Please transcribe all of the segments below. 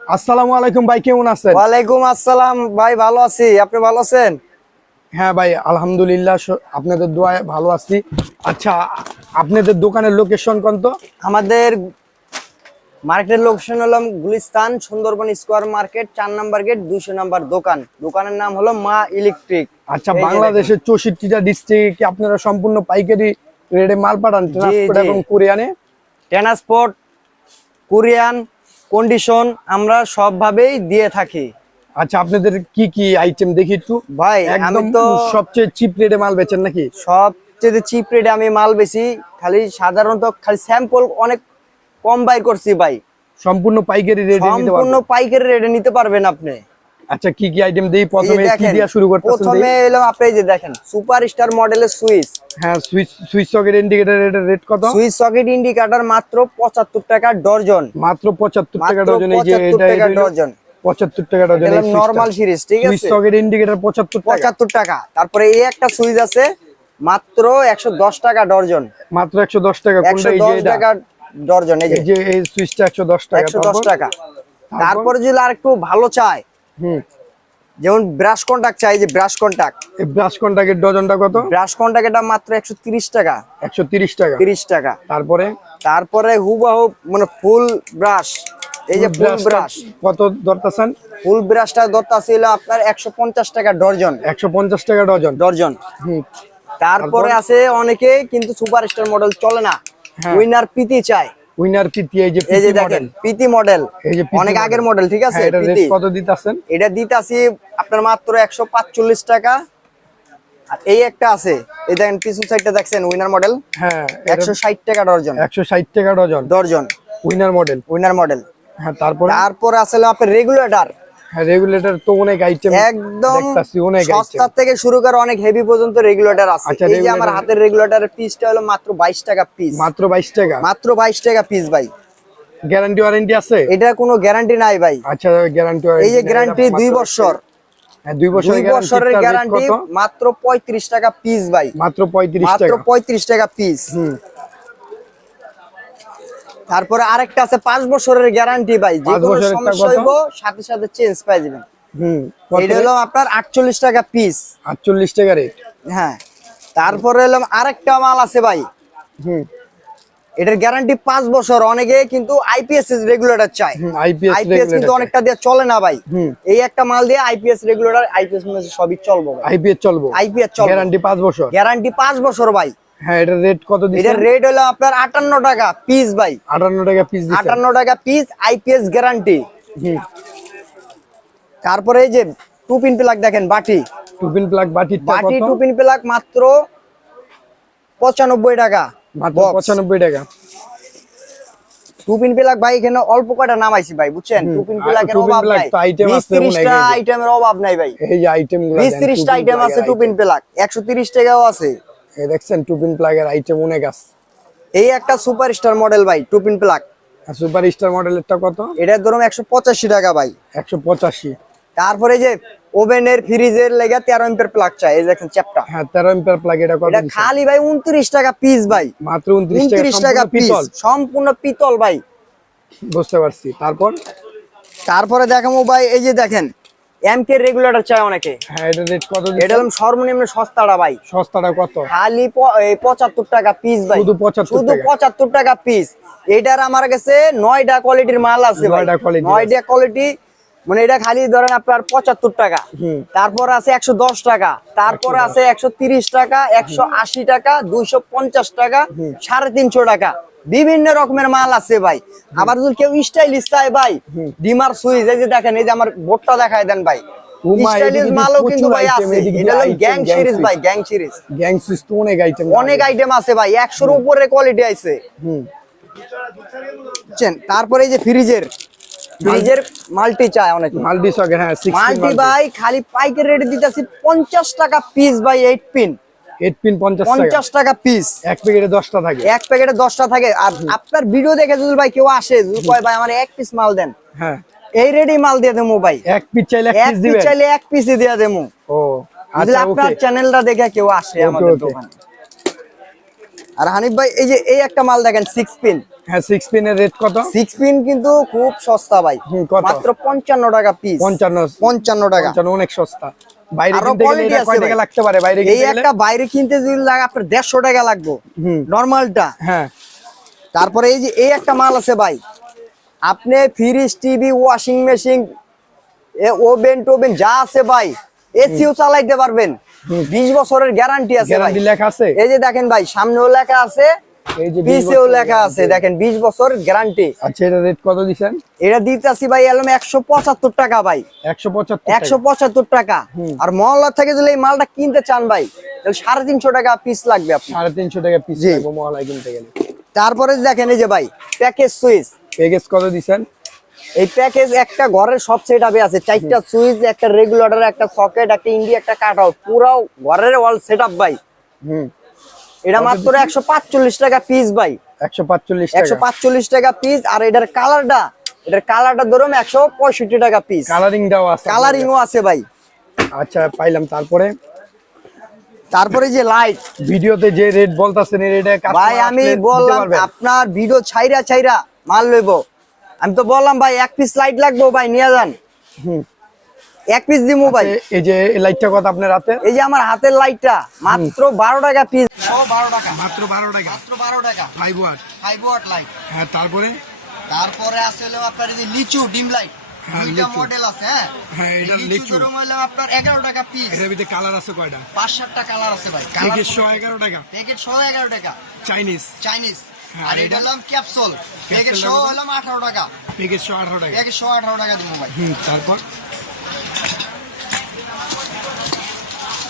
আসসালামু আলাইকুম ভাই, কেমন আছেন? ওয়ালাইকুম আসসালাম ভাই, ভালো আছি। আপনি ভালো আছেন? হ্যাঁ ভাই, আলহামদুলিল্লাহ, আপনাদের দোয়ায় ভালো আছি। আচ্ছা, আপনাদের দোকানের লোকেশন কোন? তো আমাদের মার্কেটের লোকেশন হলো Gulistan Sundarban square market, 4 number gate, 200 number দোকান। দোকানের নাম হলো মা ইলেকট্রিক। আচ্ছা, বাংলাদেশের 64টা ডিস্ট্রিক্টে কি আপনারা সম্পূর্ণ পাইকারি রেটে মাল পাঠান, ট্রান্সপোর্ট এবং কুরিয়ারে? ট্রান্সপোর্ট, কুরিয়ান, কন্ডিশন আমরা সবভাবেই দিয়ে থাকি। আচ্ছা, আপনাদের কি কি আইটেম দেখি একটু ভাই আমি একদম তো সবচেয়ে চিপ রেটে মাল বেচেন নাকি? সবচেয়ে চিপ রেটে আমি মাল বেশি, খালি সাধারণত খালি স্যাম্পল অনেক কম বাই করছি ভাই। সম্পূর্ণ পাইকারি রেটে নিতে পারবেন? সম্পূর্ণ পাইকারি রেটে নিতে পারবেন আপনি। আচ্ছা, কি কি আইটেম দেই? প্রথমে কি দিয়া শুরু করতেছেন? প্রথমে এলো আপনি যে দেখেন সুপারস্টার মডেলের সুইচ। হ্যাঁ, সুইচ সকেট ইন্ডিকেটর, এটার রেট কত? সুইচ সকেট ইন্ডিকেটর মাত্র 75 টাকা ডজন। মাত্র 75 টাকা ডজন। এই যে 75 টাকা ডজন, 75 টাকা ডজন। এটা নরমাল সিরিজ, ঠিক আছে? সুইচ সকেট ইন্ডিকেটর 75 টাকা। তারপরে এই একটা সুইচ আছে মাত্র 110 টাকা ডজন। মাত্র 110 টাকা। কোনটা? এই যে 110 টাকা ডজন। এই যে এই সুইচটা 110 টাকা। 110 টাকা। তারপরে যদি আরেকটু ভালো চাই, যেমন ব্রাশ কন্টাক্ট চাই, যে ব্রাশ কন্টাক্ট, এই ব্রাশ কন্টাক্টের ডজনটা কত? ব্রাশ কন্টাক্ট এটা মাত্র 130 টাকা। 130 টাকা। 30 টাকা। তারপরে হুবাহু মানে ফুল ব্রাশ, এই যে ফুল ব্রাশ কত ধরতেছেন? ফুল ব্রাশটা দরটা ছিল আপনার 150 টাকা ডজন। 150 টাকা ডজন। তারপরে আছে অনেকে কিন্তু সুপারস্টার মডেল চলে না, উইনার পিটি চায়। উইনার পিটি, এই যে দেখেন পিটি মডেল, অনেক আগের মডেল, ঠিক আছে? কত দিতেছেন? এটা দিতাছি আপনার মাত্র 145 টাকা। আর এই একটা আছে, এই দেখেন পিছন সাইডটা দেখছেন, উইনার মডেল। হ্যাঁ, 160 টাকা ডজন। 160 টাকা ডজন। Winner model. হ্যাঁ, তারপরে আছে আপনার রেগুলেটর। হ্যাঁ, রেগুলেটর তো অনেক আইটেম একদম দেখতাছি, অনেক সস্তা থেকে শুরু করে অনেক হেভি পর্যন্ত রেগুলেটর আছে। এই যে আমার হাতের রেগুলেটরের পিসটা হলো মাত্র 22 টাকা পিস। মাত্র 22 টাকা। মাত্র 22 টাকা পিস ভাই। গ্যারান্টি ওয়ারেন্টি আছে? এটা কোনো গ্যারান্টি নাই ভাই। আচ্ছা, গ্যারান্টি এই যে গ্যারান্টি 2 বছর। হ্যাঁ, 2 বছরের গ্যারান্টি, মাত্র 35 টাকা পিস ভাই। মাত্র 35 টাকা। মাত্র 35 টাকা পিস। তারপরে আরেকটা আছে 5 বছরের গ্যারান্টি ভাই, যে কোনো সমস্যা হইব সাথে সাথে চেঞ্জ পাই যাবেন। এটা হলো আপনার 48 টাকা পিস। 48 টাকা রেট। হ্যাঁ। তারপরে হলো আরেকটা মাল আছে ভাই, এটার গ্যারান্টি 5 বছর। অনেকে কিন্তু আইপিএস রেগুলেটর চায়। আইপিএস কিন্তু অনেকটা দিয়ে চলে না ভাই। এই একটা মাল দিয়ে আইপিএস রেগুলেটর, আইপিএস মানে সবই চলবে ভাই। আইপিএস চলবে। গ্যারান্টি 5 বছর। গ্যারান্টি 5 বছর ভাই। হ্যাঁ, এটার রেট কত দিছেন? এটার রেট হলো আপনার 58 টাকা পিস ভাই। 58 টাকা পিস দিছেন। 58 টাকা পিস, আইপিএস গ্যারান্টি। তারপরে এই যে টু পিন প্লাগ দেখেন, বাটি টু পিন প্লাগ। বাটি টু পিন প্লাগ মাত্র 95 টাকা। মাত্র 95 টাকা। টু পিন প্লাগ ভাই এখানে অল্প কয়টা নামাইছি ভাই, বুঝছেন? টু পিন প্লাগের অভাব নাই, 20-30টা আইটেমের অভাব নাই ভাই। এই যে আইটেমগুলো 20-30টা আইটেম আছে টু পিন প্লাগ, 130 টাকাও আছে। এই দেখছেন টু পিন প্লাগের আইটেম অনেক আছে। এই একটা সুপারস্টার মডেল ভাই, টু পিন প্লাগ। সুপারস্টার মডেলেরটা কত? এটার ধরুন 185 টাকা ভাই। 185। তারপরে যে ওভেনের ফ্রিজের লেগে 13 এম্পিয়ার প্লাগ চাই, এই দেখেন চ্যাপটা। হ্যাঁ, 13 এম্পিয়ার প্লাগ। এটা কত? এটা খালি ভাই 29 টাকা পিস ভাই। মাত্র 29 টাকা পিস, সম্পূর্ণ পিতল ভাই। বুঝতে পারছি। তারপরে দেখাবো ভাই, এই যে দেখেন এমকে রেগুলেটর চাই অনেকে। হ্যাঁ, এটা রেট কত? এটা হলো সর্বনিম্ন সস্তাটা ভাই। সস্তাটা কত? খালি 75 টাকা পিস ভাই। শুধু 75 টাকা পিস। এটার আমার কাছে 9টা কোয়ালিটির মাল আছে ভাই। 9টা কোয়ালিটি, মানে এটা খালি ধরেন আপনার 75 টাকা। তারপর আছে 110 টাকা, তারপর আছে 130 টাকা, 180 টাকা, 250 টাকা, 350 টাকা। বিভিন্ন রকমের মাল আছে ভাই। আবার যদি কেউ স্টাইলিশ চায় ভাই, ডিমার সুইচ, এই যে দেখেন, এই যে আমার বোর্ডটা দেখায় দেন ভাই, স্টাইলিশ মালও কিন্তু ভাই আছে। এটা হলো গ্যাং সিরিজ ভাই, গ্যাং সিরিজ। গ্যাং সিরিজ তো অনেক আইটেম আছে ভাই, 100-এর উপরে কোয়ালিটি আছে। তারপরে এই যে ফ্রিজের মাল্টি চায় অনেকে। মাল্টি সকেট, হ্যাঁ, মাল্টি ভাই খালি পাইকারি রেটে দিতেছি 50 টাকা পিস ভাই। 8 পিন 50 টাকা পিস। এক প্যাকেটে 10টা থাকে। এক প্যাকেটে 10টা থাকে। আর আপনার ভিডিও দেখে যদি ভাই কেউ আসে, যদি কয় ভাই আমার এক পিস মাল দেন, হ্যাঁ, এই রেডি মাল দিয়ে দেবো ভাই। এক পিস চাইলে এক পিস দিবেন? চাইলে এক পিসই দিয়ে দেবো। ও আচ্ছা, আপনার চ্যানেলটা দেখে কেউ আসে আমাদের দোকানে। আর হানিফ ভাই এই যে এই একটা মাল দেখেন 6 পিন। হ্যাঁ 6 পিনের রেট কত? 6 পিন কিন্তু খুব সস্তা ভাই, কত? মাত্র 55 টাকা পিস। 55 টাকা, 55 অনেক সস্তা। বাইরে আরো কিনতে গেলে quality এটা আছে কয় ভাই। টাকা লাগতে পারে বাইরে এই কিনতে গেলে? একটা বাইরে কিনতে যদি লাগে আপনার 150 টাকা লাগবে নরমালটা। হ্যাঁ তারপরে এই যে এই একটা মাল আছে ভাই, আপনি fridge, TV, washing machine, oven টোভেন যা আছে ভাই, এসিও চালাইতে পারবেন। 20 বছরের গ্যারান্টি আছে ভাই। গ্যারান্টি লেখা আছে? এই যে দেখেন ভাই, সামনেও লেখা আছে, এই যে 20 পিছেও বছরের লেখা আছে, দেখেন 20 বছর গ্যারান্টি। আচ্ছা এটা রেট কত দিবেন? এটা দিতেছি ভাই এলম 175 টাকা ভাই। 175 175 টাকা। আর মহল্লা থেকে যদি এই মালটা কিনতে চান ভাই, তাহলে 350 টাকা পিস লাগবে আপনার। 350 টাকা পিস জি। লাগবে মহলায় কিনতে গেলে। তারপরে দেখেন এই যে ভাই প্যাকেজ সুইচ। প্যাকেজ কত দিবেন? এই প্যাকেজ একটা ঘরের সব সেটআপে আছে, 4টা সুইচ, একটা রেগুলেটর, একটা সকেট, একটা ইন্ডি, একটা কাট আউট, পুরো ঘরের অল সেটআপ ভাই। এটা মাত্র 145 টাকা পিস ভাই। 145 টাকা। 145 টাকা পিস। আর এটার কালারটা ধরুন 165 টাকা পিস। কালারিং দাও আছে? কালারিংও আছে ভাই। আচ্ছা পাইলাম। তারপরে যে লাইট, ভিডিওতে যে রেট বলতাছেন এই রেটে ভাই আমি বললাম আপনার ভিডিও ছাইরা মাল লইব, আমি তো বললাম ভাই 1 পিস লাইট লাগবে ভাই, নিয়ে যান। 1 পিস দিমু ভাই। এই যে এই লাইটটা কত আপনার হাতে? এই যে আমার হাতের লাইটটা মাত্র 12 টাকা পিস। 12 টাকা মাত্র 12 টাকা। মাত্র 12 টাকা। 5 ওয়াট। 5 watt light. হ্যাঁ তারপরে আছে হলো আপনার এই যে লিচু ডিম লাইট, দুইটা মডেল আছে। হ্যাঁ এটা লিচু ধরুন হলো আপনার 11 টাকা পিস। এর ভিতরে কালার আছে কয়টা? 5-7টা কালার আছে ভাই। প্যাকেজ 111 টাকা। প্যাকেট 111 টাকা চাইনিজ। আর এটা হলাম ক্যাপসুল, প্যাকেট 100 হলাম 18 টাকা। প্যাকেজ 118 টাকা। প্যাকেট 118 টাকা দিমু ভাই।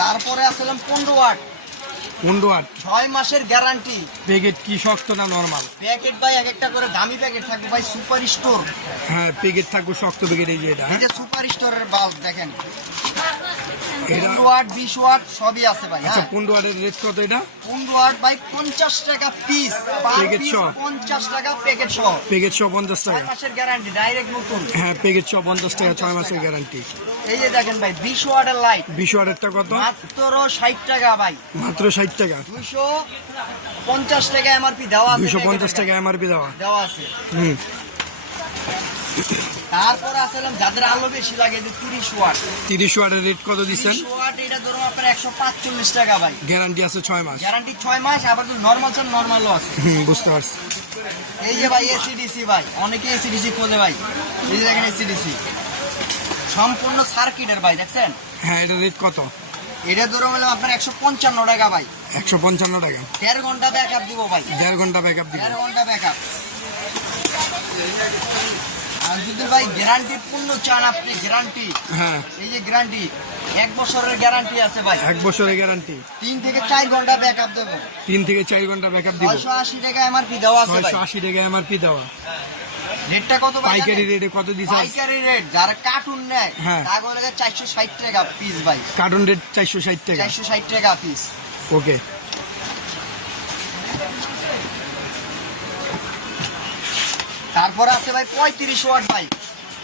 তারপরে আসলাম 15 ওয়াট। 15 ওয়াট 6 মাসের গ্যারান্টি। প্যাকেট কি শক্ত না নরমাল? প্যাকেট ভাই এক একটা করে দামি প্যাকেট থাকবে ভাই, সুপার স্টোর। হ্যাঁ প্যাকেট থাকবে শক্ত প্যাকেট। এই যে এটা এই যে সুপার স্টোরের বাল্ব দেখেন, এটা 15 ওয়াট 20 ওয়াট সবই আছে ভাই। আচ্ছা হ্যাঁ 15 ওয়াটের রেট কত এটা? 15 ওয়াট ভাই 50 টাকা পিস। প্যাকেট সহ 50 টাকা প্যাকেট সহ। প্যাকেট 150 টাকা। 6 মাসের গ্যারান্টি, ডাইরেক্ট নতুন। হ্যাঁ প্যাকেট 150 টাকা, 6 মাসের গ্যারান্টি। এই যে দেখেন ভাই 20 ওয়াটের লাইট, 20 ওয়াটেরটা কত? মাত্র 60 টাকা ভাই। মাত্র 60 টাকা। 250 টাকা এমআরপি দেওয়া আছে। 250 টাকা এমআরপি দেওয়া আছে। হুম। তারপর আসলাম যাদের আলো বেশি লাগে, যে 30 ওয়াট। 30 ওয়াটের রেট কত দিচ্ছেন? 30 ওয়াট এটা ধরুন আপনার 145 টাকা ভাই। গ্যারান্টি আছে 6 মাস। গ্যারান্টি 6 মাস। আবার যদি নরমাল চান নরমালও আছে। বুঝতে পারছি। এই যে ভাই এসিডিসি ভাই, অনেকে এসিডিসি খোঁজে ভাই। এই যে দেখেন এসিডিসি সম্পূর্ণ সার্কিটের ভাই, দেখছেন? হ্যাঁ এটা রেট কত? এটা ধরুন হলো আপনার 155 টাকা ভাই। 155 টাকা। 1.5 ঘন্টা ব্যাকআপ দিব ভাই। 1.5 ঘন্টা ব্যাকআপ দিবেন। 1.5 ঘন্টা ব্যাকআপ। আর যদি ভাই গ্যারান্টি পূর্ণ চান আপনি, গ্যারান্টি, হ্যাঁ এই যে গ্যারান্টি 1 বছরের গ্যারান্টি আছে ভাই। 1 বছরের গ্যারান্টি। 3 থেকে 4 ঘন্টা ব্যাকআপ দেবো। 3 থেকে 4 ঘন্টা ব্যাকআপ দিব। 680 টাকা এমআরপি দেওয়া আছে ভাই। 680 টাকা এমআরপি দেওয়া। রেটটা কত ভাই? পাইকারি রেটে কত দিছেন? পাইকারি রেট যারা কার্টুন নেয় হ্যাঁ। তাহলে 460 টাকা পিস ভাই। কার্টন রেট 460 টাকা। 460 টাকা পিস। ওকে। তারপর আছে ভাই 35 ওয়াট ভাই।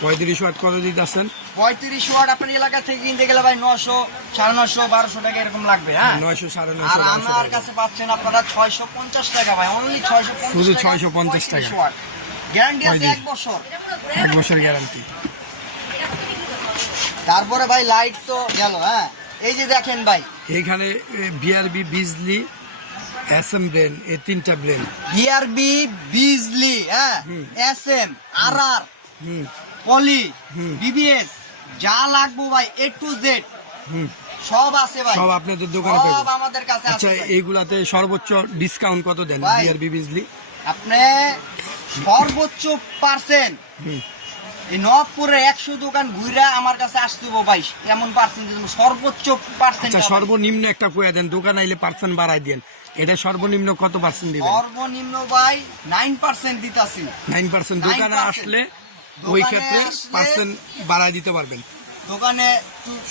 35 ওয়াট কত দিতেছেন? 35 ওয়াট আপনার এলাকা থেকে কিনতে গেলে ভাই 900, 950, 1200 টাকা এরকম লাগবে। হ্যাঁ 900, 950, আর আমার কাছে পাচ্ছেন আপনারা 650 টাকা ভাই, অনলি 650 শুধু 650 টাকা। গ্যারান্টি আছে 1 বছর। 1 বছর গ্যারান্টি। তারপরে ভাই লাইট তো গেল। হ্যাঁ এই যে দেখেন ভাই, এখানে বিআরবি, বিজলি, এসএম ব্র্যান্ড, এই 3টা ব্র্যান্ড। বিআরবি, বিজলি, হ্যাঁ, এসএম, আরআর, পলি, বিবিএস, যা লাগবে ভাই এ টু জেড সব আছে ভাই। সব আপনাদের দোকানে সব পাবেন। আমাদের কাছে আছে। আচ্ছা এইগুলাতে সর্বোচ্চ ডিসকাউন্ট কত দেন ভাই, বিআরবি, বিজলি? আপনি সর্বোচ্চ পার্সেন্ট এই নবপুরে 100 দোকান ঘুরে আমার কাছে আসতে হবে ভাই, কেমন পার্সেন্ট সর্বোচ্চ পার্সেন্ট। আচ্ছা সর্বনিম্ন একটা কইয়া দেন, দোকান আইলে পার্সেন্ট বাড়াই দেন। এটা সর্বনিম্ন কত পার্সেন্ট দিবেন? সর্বনিম্ন ভাই 9% দিতাছি। 9%। দোকানে আসলে ওই ক্ষেত্রে পার্সেন্ট বাড়াই দিতে পারবেন। দোকানে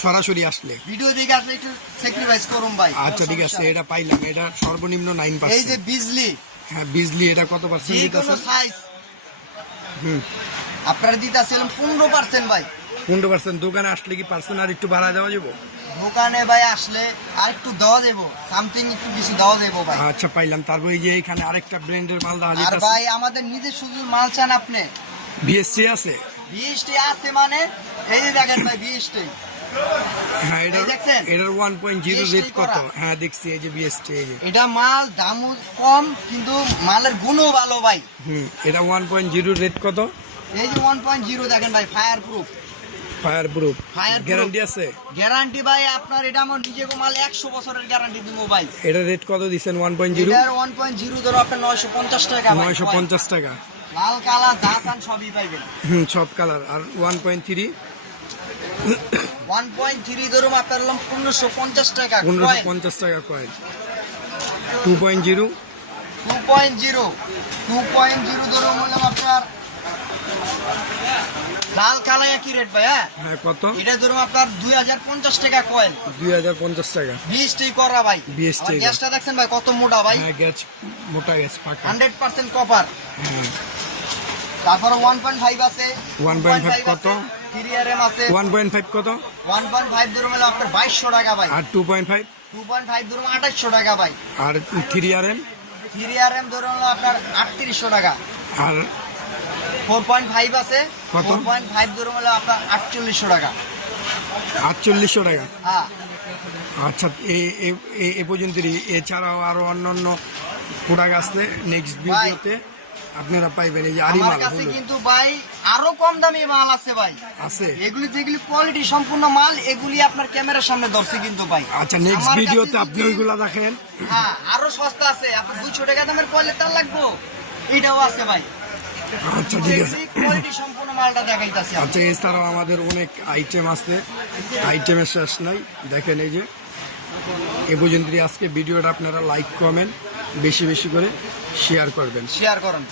সরাসরি আসলে ভিডিও দেখে আসলে একটু স্যাক্রিফাইস করুন ভাই। আচ্ছা ঠিক আছে, এটা পাইলাম। এটা সর্বনিম্ন 9%। এই যে বিজলি, হ্যাঁ বিজলি, এটা কত পার্সেন্ট দিতেছেন? সাইজ আপনারা দিতেছিলেন 15% ভাই। 15%। দোকানে আসলে কি পার্সেন্ট আর একটু বাড়ায় দেওয়া যাবে? দোকানে ভাই আসলে আর একটু দেওয়া দেবো, সামথিং একটু বেশি দেওয়া দেবো ভাই। আচ্ছা পাইলাম। তারপর এই যে এখানে আরেকটা ব্র্যান্ডের মাল দেখা আর যাইতাছে, ভাই আমাদের নিজের শুধু মাল চান আপনি, বিএসসি আছে। বিএসটি আছে মানে এই যে দেখেন ভাই বিএসটি, হ্যাঁ এটা, এই দেখছেন? এটার 1.0 BST রেট কত? করা। হ্যাঁ দেখছি এই যে বিএসটি, এই যে এটা মাল দাম কম কিন্তু মালের গুণও ভালো ভাই। এটা 1.0 রেট কত? এই যে 1.0 দেখেন ভাই, fire proof, fire proof, fire guarantee আছে? গ্যারান্টি ভাই আপনার, এটা আমার নিজে মাল 100 বছরের গ্যারান্টি দিব ভাই। এটা রেট কত দিচ্ছেন 1.0? এটার 1.0 ধরো আপনার 950 টাকা ভাই। 950 টাকা। লাল কালা যা চান সবই পাইবেন। সব কালার। আর 1.3? 1.3 ধরুন আপনার হলাম 1550 টাকা। 1550 টাকা কয়েল। 2.0? 2.0 ধরুন হলাম আপনার লাল কালা একই রেট ভাই। হ্যাঁ কত? এটা ধরুন আপনার 2050 টাকা কয়েল। 2050 টাকা। বিএসটি করা ভাই। BST আর গ্যাসটা দেখছেন ভাই কত মোটা ভাই, হ্যাঁ গ্যাস মোটা, গ্যাস পাকা। 100% কপার। হ্যাঁ। তারপর 1.5 আছে। 1.5 কত? 3RM আছে। 1.5 কত? 1.5 ধরুন হলো আপনার 2200 টাকা ভাই। আর 2.5? 2.5 ধরুন 2800 টাকা ভাই। আর 3RM? 3RM ধরুন হলো আপনার 3800 টাকা। আর 4.5 আছে। কত? 4.5 ধরুন হলো আপনার 4800 টাকা। 4800 টাকা। হ্যাঁ আচ্ছা এ পর্যন্তই। এছাড়াও আরো অন্যান্য প্রোডাক্ট আসলে নেক্সট ভিডিওতে আপনারা পাইবেন। এই যে আরি আমার মাল কাছে হলুদ কিন্তু ভাই আরো কম দামি মাল আছে ভাই। আছে। এগুলি যেগুলি কোয়ালিটি সম্পূর্ণ মাল, এগুলি আপনার ক্যামেরার সামনে ধরছি কিন্তু ভাই। আচ্ছা নেক্সট আমার কাছে ভিডিওতে যদি- আপনি ওইগুলা দেখেন। হ্যাঁ আরো সস্তা আছে, আপনার 200 টাকা দামের কোয়ালিটি তার লাগবো, এটাও আছে ভাই। আচ্ছা ঠিক আছে। কোয়ালিটি সম্পূর্ণ মালটা দেখাইতাছি। আচ্ছা এছাড়াও আমাদের অনেক আইটেম আছে, আইটেমের শেষ নাই। দেখেন এই যে এ পর্যন্তই আজকে ভিডিওটা। আপনারা লাইক কমেন্ট বেশি বেশি করে শেয়ার করবেন। শেয়ার করেন।